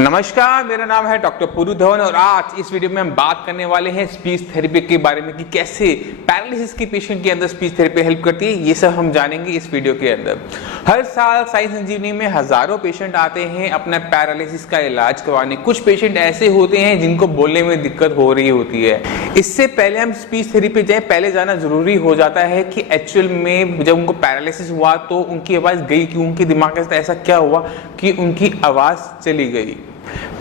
नमस्कार, मेरा नाम है डॉक्टर पुरु धवन और आज इस वीडियो में हम बात करने वाले हैं स्पीच थेरेपी के बारे में कि कैसे पैरालिसिस के पेशेंट के अंदर स्पीच थेरेपी हेल्प करती है। ये सब हम जानेंगे इस वीडियो के अंदर। हर साल साई संजीवनी में हजारों पेशेंट आते हैं अपना पैरालिसिस का इलाज करवाने। कुछ पेशेंट ऐसे होते हैं जिनको बोलने में दिक्कत हो रही होती है। इससे पहले हम स्पीच थेरेपी जाए पहले जाना जरूरी हो जाता है कि एक्चुअल में जब उनको पैरालिसिस हुआ तो उनकी आवाज गई क्यों, उनके दिमाग के साथ ऐसा क्या हुआ कि उनकी आवाज चली गई।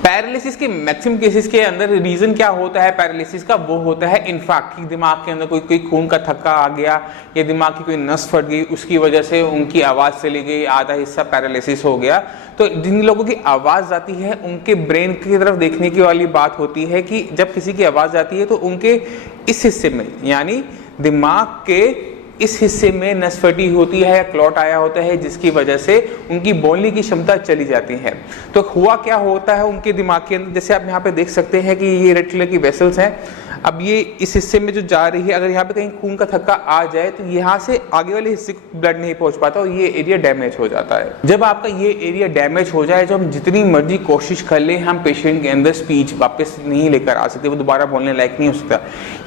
पैरालिसिस के मैक्सिमम केसेस के अंदर रीजन क्या होता है पैरालिसिस का, वो होता है इन्फार्क्ट की दिमाग के अंदर कोई खून का थक्का आ गया या दिमाग की कोई नस फट गई, उसकी वजह से उनकी आवाज चली गई, आधा हिस्सा पैरालिसिस हो गया। तो जिन लोगों की आवाज आती है उनके ब्रेन की तरफ देखने की वाली बात होती है कि जब किसी की आवाज आती है तो उनके इस हिस्से में यानी दिमाग के इस हिस्से में नस फटी होती है या क्लॉट आया होता है जिसकी वजह से उनकी बोलने की क्षमता चली जाती है। तो हुआ क्या होता है उनके दिमाग के अंदर, जैसे आप यहाँ पे देख सकते हैं कि ये रेड कलर की वेसल्स हैं। अब ये इस हिस्से में जो जा रही है, अगर यहाँ पे कहीं खून का थक्का आ जाए तो यहाँ से आगे वाले हिस्से को ब्लड नहीं पहुंच पाता और ये एरिया डैमेज हो जाता है। जब आपका ये एरिया डैमेज हो जाए, जो हम जितनी मर्जी कोशिश कर ले, हम पेशेंट के अंदर स्पीच वापस नहीं लेकर आ सकते, वो दोबारा बोलने लायक नहीं हो सकता।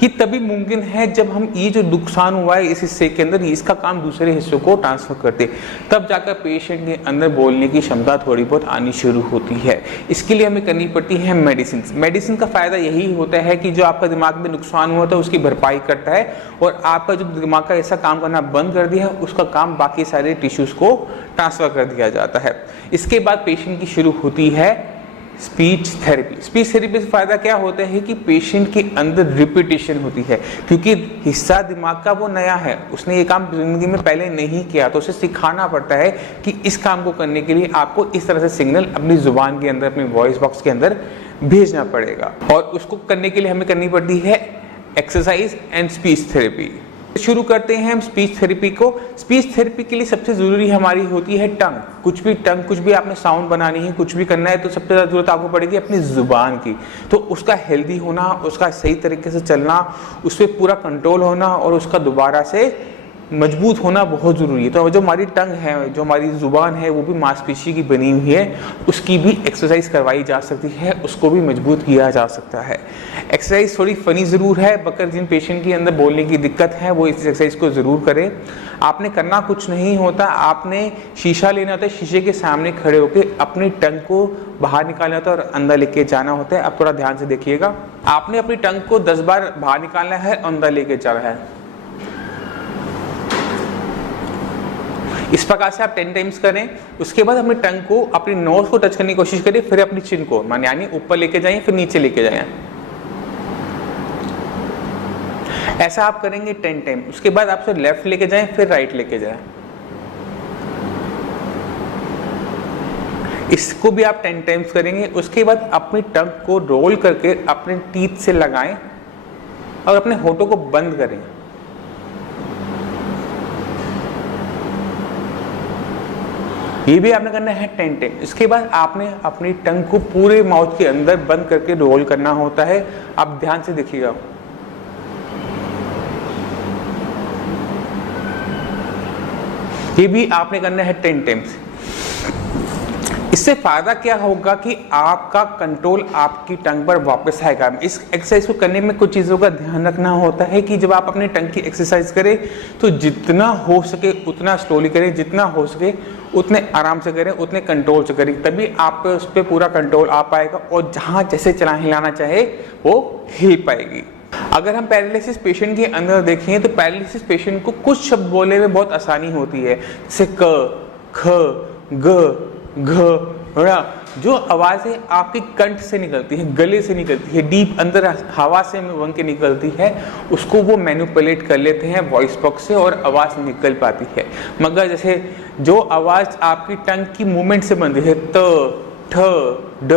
ये तभी मुमकिन है जब हम ये जो नुकसान हुआ है इस हिस्से के अंदर, इसका काम दूसरे हिस्सों को ट्रांसफर करते, तब जाकर पेशेंट के अंदर बोलने की क्षमता थोड़ी बहुत आनी शुरू होती है। इसके लिए हमें करनी पड़ती है मेडिसिन का फायदा यही होता है कि जो आपका दिमाग में नुकसान हुआ था उसकी भरपाई करता है और आपका जो दिमाग का ऐसा काम करना बंद कर दिया है उसका काम बाकी सारे टिश्यूज को ट्रांसफर कर दिया जाता है। इसके बाद पेशेंट की शुरू होती है स्पीच थेरेपी। स्पीच थेरेपी से फायदा क्या होता है कि पेशेंट के अंदर रिपीटेशन होती है, क्योंकि हिस्सा दिमाग का वो नया है, उसने ये काम जिंदगी में पहले नहीं किया, तो उसे सिखाना पड़ता है कि इस काम को करने के लिए आपको इस तरह से सिग्नल अपनी जुबान के अंदर, अपनी वॉइस बॉक्स के अंदर भेजना पड़ेगा। और उसको करने के लिए हमें करनी पड़ती है एक्सरसाइज एंड स्पीच थेरेपी। शुरू करते हैं हम स्पीच थेरेपी को। स्पीच थेरेपी के लिए सबसे जरूरी हमारी होती है टंग। कुछ भी आपने साउंड बनानी है, कुछ भी करना है तो सबसे ज्यादा जरूरत आपको पड़ेगी अपनी जुबान की। तो उसका हेल्दी होना, उसका सही तरीके से चलना, उस पर पूरा कंट्रोल होना और उसका दोबारा से मजबूत होना बहुत जरूरी है। तो जो हमारी टंग है, जो हमारी जुबान है, वो भी मांसपेशी की बनी हुई है, उसकी भी एक्सरसाइज करवाई जा सकती है, उसको भी मजबूत किया जा सकता है। एक्सरसाइज थोड़ी फनी जरूर है, मगर जिन पेशेंट के अंदर बोलने की दिक्कत है वो इस एक्सरसाइज को जरूर करें। आपने करना कुछ नहीं होता, आपने शीशा लेना होता है, शीशे के सामने खड़े होकर अपनी टंग को बाहर निकालना होता है और अंदर लेके जाना होता है। आप थोड़ा ध्यान से देखिएगा, आपने अपनी टंग को 10 बार बाहर निकालना है, अंदर लेके जाना है। इस प्रकार से आप 10 टाइम्स करें। उसके बाद अपनी टंग को, अपनी नोज को टच करने की कोशिश करिए, फिर अपनी चिन को यानी ऊपर लेके जाएं, फिर नीचे लेके जाएं। ऐसा आप करेंगे 10 टाइम। उसके बाद आप सिर्फ लेफ्ट लेके जाएं, फिर राइट लेके जाएं। इसको भी आप 10 टाइम्स करेंगे। उसके बाद अपनी टंग को रोल करके अपने टीथ से लगाएं और अपने होठों को बंद करें। ये भी आपने करना है 10 टाइम। इसके बाद आपने अपनी टंग को पूरे माउथ के अंदर बंद करके रोल करना होता है। आप ध्यान से देखिएगा। ये भी आपने करना है 10 टाइम्स। इससे फायदा क्या होगा कि आपका कंट्रोल आपकी टंग पर वापस आएगा। इस एक्सरसाइज को करने में कुछ चीज़ों का ध्यान रखना होता है कि जब आप अपने टंग की एक्सरसाइज करें तो जितना हो सके उतना स्लोली करें, जितना हो सके उतने आराम से करें, उतने कंट्रोल से करें, तभी आप पे उस पर पूरा कंट्रोल आ पाएगा और जहाँ जैसे हिलाना चाहे वो हिल पाएगी। अगर हम पैरालिसिस पेशेंट के अंदर देखें तो पैरालिसिस पेशेंट को कुछ शब्द बोलने में बहुत आसानी होती है, जैसे क, ख, ग, घ, ड़। जो आवाजें आपके कंठ से निकलती है, गले से निकलती है, डीप अंदर हवा से बन के निकलती है, उसको वो मैनिपुलेट कर लेते हैं वॉइस बॉक्स से और आवाज निकल पाती है। मगर जैसे जो आवाज आपकी टंग की मूवमेंट से बनती है, त, ठ, ड,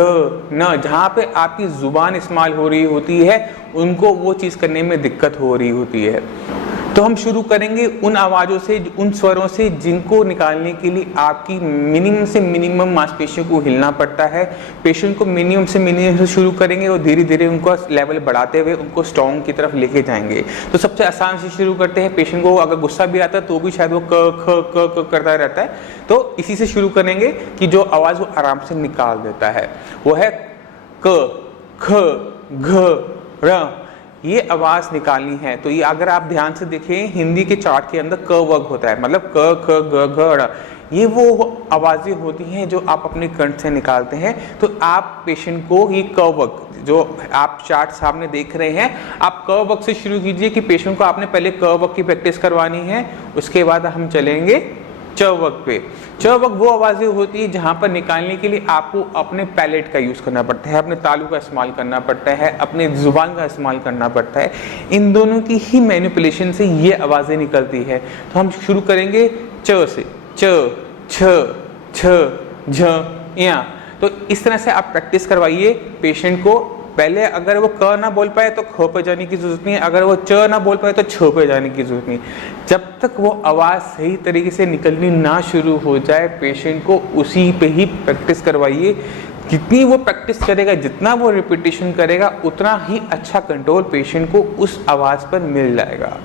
न, जहाँ पे आपकी जुबान इस्तेमाल हो रही होती है, उनको वो चीज़ करने में दिक्कत हो रही होती है। तो हम शुरू करेंगे उन आवाज़ों से, उन स्वरों से जिनको निकालने के लिए आपकी मिनिमम से मिनिमम मांसपेशियों को हिलना पड़ता है। पेशेंट को मिनिमम से मिनिमम से शुरू करेंगे और धीरे धीरे उनको लेवल बढ़ाते हुए उनको स्ट्रॉन्ग की तरफ लेके जाएंगे। तो सबसे आसान से शुरू करते हैं। पेशेंट को अगर गुस्सा भी आता है तो भी शायद वो क करता रहता है, तो इसी से शुरू करेंगे कि जो आवाज़ वो आराम से निकाल देता है वो है क, ख, घ, र। ये आवाज़ निकालनी है। तो ये अगर आप ध्यान से देखें, हिंदी के चार्ट के अंदर क वर्ग होता है, मतलब क, ख, ग, घ, र। ये वो आवाज़ें होती हैं जो आप अपने कंठ से निकालते हैं। तो आप पेशेंट को ये क वर्ग जो आप चार्ट सामने देख रहे हैं, आप क वर्ग से शुरू कीजिए कि पेशेंट को आपने पहले क वर्ग की प्रैक्टिस करवानी है। उसके बाद हम चलेंगे च वर्ग पे। च वर्ग वो आवाज़ें होती है जहाँ पर निकालने के लिए आपको अपने पैलेट का यूज़ करना पड़ता है, अपने तालू का इस्तेमाल करना पड़ता है, अपने जुबान का इस्तेमाल करना पड़ता है। इन दोनों की ही मैनिपुलेशन से ये आवाज़ें निकलती है। तो हम शुरू करेंगे च से, च, छ, छ, झ, या। तो इस तरह से आप प्रैक्टिस करवाइए पेशेंट को। पहले अगर वो क ना बोल पाए तो ख पे जाने की जरूरत नहीं है, अगर वो च ना बोल पाए तो छ पे जाने की जरूरत नहीं। जब तक वो आवाज़ सही तरीके से निकलनी ना शुरू हो जाए, पेशेंट को उसी पे ही प्रैक्टिस करवाइए। जितनी वो प्रैक्टिस करेगा, जितना वो रिपीटेशन करेगा, उतना ही अच्छा कंट्रोल पेशेंट को उस आवाज़ पर मिल जाएगा।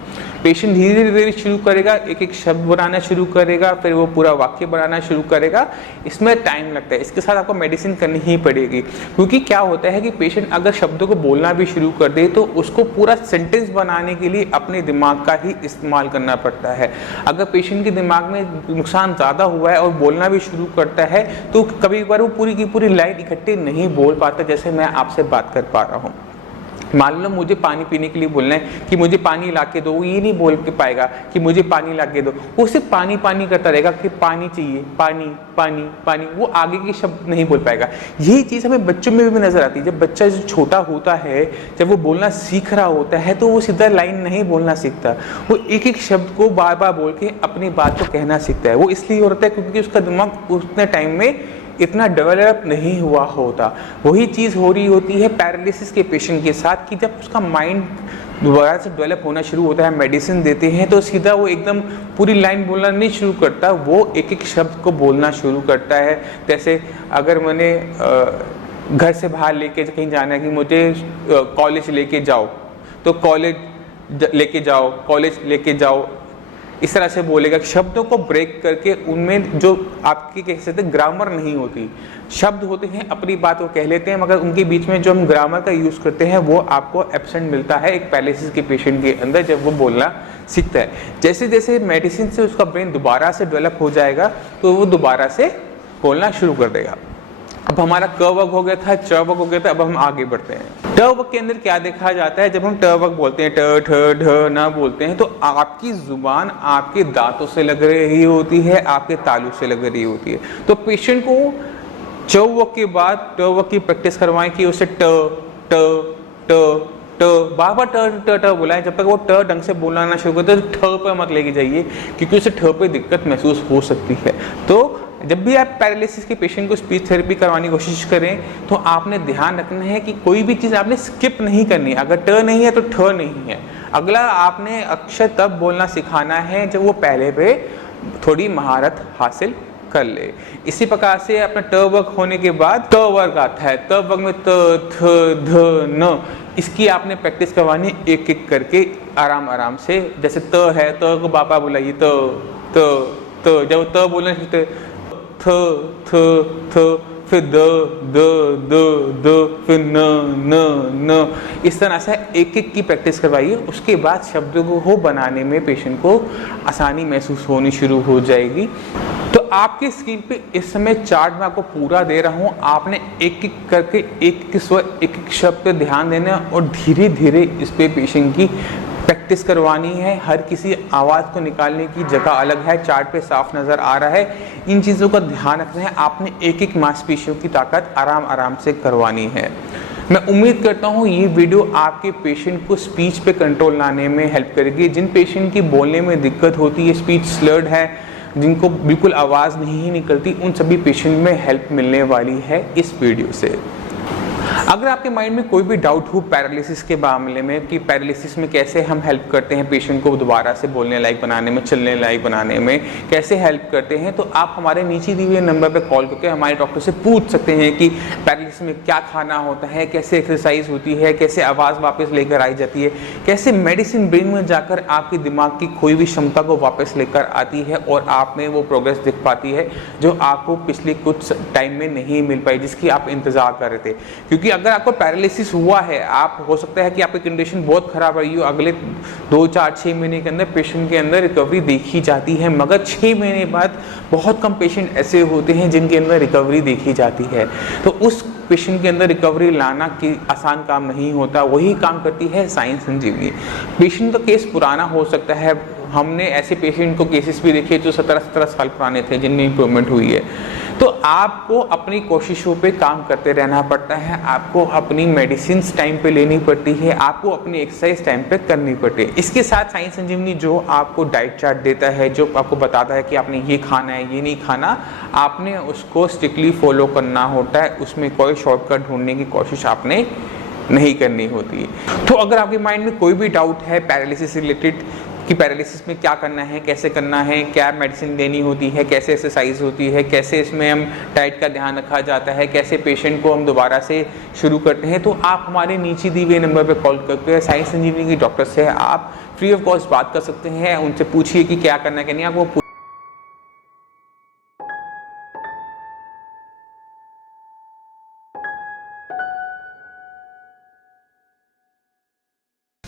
पेशेंट धीरे धीरे शुरू करेगा, एक एक शब्द बनाना शुरू करेगा, फिर वो पूरा वाक्य बनाना शुरू करेगा। इसमें टाइम लगता है, इसके साथ आपको मेडिसिन करनी ही पड़ेगी। क्योंकि क्या होता है कि पेशेंट अगर शब्दों को बोलना भी शुरू कर दे तो उसको पूरा सेंटेंस बनाने के लिए अपने दिमाग का ही इस्तेमाल करना पड़ता है। अगर पेशेंट के दिमाग में नुकसान ज़्यादा हुआ है और बोलना भी शुरू करता है तो कभी कभार वो पूरी की पूरी लाइन इकट्ठे नहीं बोल पाता, जैसे मैं आपसे बात कर पा रहा हूँ। मान लो मुझे पानी पीने के लिए बोलना है कि मुझे पानी ला के दो, वो ये नहीं बोल के पाएगा कि मुझे पानी ला के दो, वो सिर्फ पानी पानी करता रहेगा कि पानी चाहिए, पानी पानी पानी, वो आगे के शब्द नहीं बोल पाएगा। यही चीज़ हमें बच्चों में भी नजर आती है। जब बच्चा जो छोटा होता है, जब वो बोलना सीख रहा होता है तो वो सीधा लाइन नहीं बोलना सीखता, वो एक एक शब्द को बार बार बोल के अपनी बात को कहना सीखता है। वो इसलिए होता है क्योंकि उसका दिमाग उतने टाइम में इतना डेवलप नहीं हुआ होता। वही चीज़ हो रही होती है पैरालिसिस के पेशेंट के साथ कि जब उसका माइंड दोबारा से डेवलप होना शुरू होता है, मेडिसिन देते हैं तो सीधा वो एकदम पूरी लाइन बोलना नहीं शुरू करता, वो एक एक शब्द को बोलना शुरू करता है। जैसे अगर मैंने घर से बाहर लेके कहीं जाना है कि मुझे कॉलेज लेके जाओ, तो कॉलेज लेके जाओ, कॉलेज लेके जाओ, इस तरह से बोलेगा। शब्दों को ब्रेक करके उनमें जो आपकी कह सकते ग्रामर नहीं होती, शब्द होते हैं अपनी बात को कह लेते हैं, मगर उनके बीच में जो हम ग्रामर का यूज़ करते हैं वो आपको एब्सेंट मिलता है एक पैरालिसिस के पेशेंट के अंदर जब वो बोलना सीखता है। जैसे जैसे मेडिसिन से उसका ब्रेन दोबारा से डेवलप हो जाएगा तो वो दोबारा से बोलना शुरू कर देगा। अब हमारा क वर्ग हो गया था, च वर्ग हो गया था, अब हम आगे बढ़ते हैं। ट वर्ग के अंदर क्या देखा जाता है, जब हम ट वर्ग बोलते हैं, ट ठ ढ ना बोलते हैं, तो आपकी जुबान आपके दांतों से लग रही होती है, आपके तालू से लग रही होती है। तो पेशेंट को च वर्ग के बाद ट वर्ग की प्रैक्टिस करवाएं कि उसे ट ट ट ट बार बार ट ट ट बुलाएं। जब तक वो ट ढंग से बोलना ना शुरू करे तो ठ पर मत लेके जाइए, क्योंकि उसे ठ पे दिक्कत महसूस हो सकती है। तो जब भी आप पैरालिसिस के पेशेंट को स्पीच थेरेपी करवाने की कोशिश करें तो आपने ध्यान रखना है कि कोई भी चीज़ आपने स्किप नहीं करनी। अगर ट नहीं है तो ठ नहीं है। अगला आपने अक्षर तब बोलना सिखाना है जब वो पहले पे थोड़ी महारत हासिल कर ले। इसी प्रकार से अपना ट वर्ग होने के बाद त वर्ग आता है। त वर्ग में त थ ध न, इसकी आपने प्रैक्टिस करवानी एक एक करके आराम आराम से। जैसे त है, त को बाबा बुलाइए, त त त, जब त बोलना सीखते थ थ थ, फिर द द द द, फिर न न न, इस तरह से एक एक की प्रैक्टिस करवाइए। उसके बाद शब्दों को बनाने में पेशेंट को आसानी महसूस होनी शुरू हो जाएगी। तो आपके स्क्रीन पे इस समय चार्ट में आपको पूरा दे रहा हूँ, आपने एक एक करके एक एक स्वर एक एक शब्द पे ध्यान देना है और धीरे धीरे इस पे पेशेंट की प्रैक्टिस करवानी है। हर किसी आवाज़ को निकालने की जगह अलग है, चार्ट पे साफ नज़र आ रहा है। इन चीज़ों का ध्यान रखना है। आपने एक एक मांसपेशियों की ताकत आराम आराम से करवानी है। मैं उम्मीद करता हूँ ये वीडियो आपके पेशेंट को स्पीच पे कंट्रोल लाने में हेल्प करेगी। जिन पेशेंट की बोलने में दिक्कत होती है, स्पीच स्लर्ड है, जिनको बिल्कुल आवाज़ नहीं निकलती, उन सभी पेशेंट में हेल्प मिलने वाली है इस वीडियो से। अगर आपके माइंड में कोई भी डाउट हो पैरालिसिस के मामले में कि पैरालिसिस में कैसे हम हेल्प करते हैं पेशेंट को दोबारा से बोलने लायक बनाने में, चलने लायक बनाने में कैसे हेल्प करते हैं, तो आप हमारे नीचे दिए हुए नंबर पर कॉल करके हमारे डॉक्टर से पूछ सकते हैं कि पैरालिसिस में क्या खाना होता है, कैसे एक्सरसाइज होती है, कैसे आवाज़ वापस लेकर आई जाती है, कैसे मेडिसिन ब्रेन में जाकर आपके दिमाग की खोई हुई क्षमता को वापस लेकर आती है और आप में वो प्रोग्रेस दिख पाती है जो आपको पिछले कुछ टाइम में नहीं मिल पाई, जिसकी आप इंतजार कर रहे थे। क्योंकि अगर आपको पैरालिसिस हुआ है, आप हो सकता है कि आपकी कंडीशन बहुत खराब रही हो, अगले 2, 4, 6 महीने के अंदर पेशेंट के अंदर रिकवरी देखी जाती है, मगर 6 महीने बाद बहुत कम पेशेंट ऐसे होते हैं जिनके अंदर रिकवरी देखी जाती है। तो उस पेशेंट के अंदर रिकवरी लाना कि आसान काम नहीं होता, वही काम करती है साइंस संजीवनी। पेशेंट का केस पुराना हो सकता है, हमने ऐसे पेशेंट को केसेस भी देखे जो 17 साल पुराने थे जिनमें इंप्रूवमेंट हुई है। तो आपको अपनी कोशिशों पे काम करते रहना पड़ता है, आपको अपनी मेडिसिन टाइम पे लेनी पड़ती है, आपको अपनी एक्सरसाइज टाइम पे करनी पड़ती है। इसके साथ साइंस संजीवनी जो आपको डाइट चार्ट देता है, जो आपको बताता है कि आपने ये खाना है, ये नहीं खाना, आपने उसको स्ट्रिक्टली फॉलो करना होता है, उसमें कोई शॉर्टकट ढूंढने की कोशिश आपने नहीं करनी होती। तो अगर आपके माइंड में कोई भी डाउट है पैरालिसिस रिलेटेड कि पैरालिसिस में क्या करना है, कैसे करना है, क्या मेडिसिन देनी होती है, कैसे एक्सरसाइज होती है, कैसे इसमें हम डाइट का ध्यान रखा जाता है, कैसे पेशेंट को हम दोबारा से शुरू करते हैं, तो आप हमारे नीचे दिए हुए नंबर पर कॉल करके साइंस संजीवनी के डॉक्टर से आप फ्री ऑफ कॉस्ट बात कर सकते हैं। उनसे पूछिए कि क्या करना है, क्या नहीं, आपको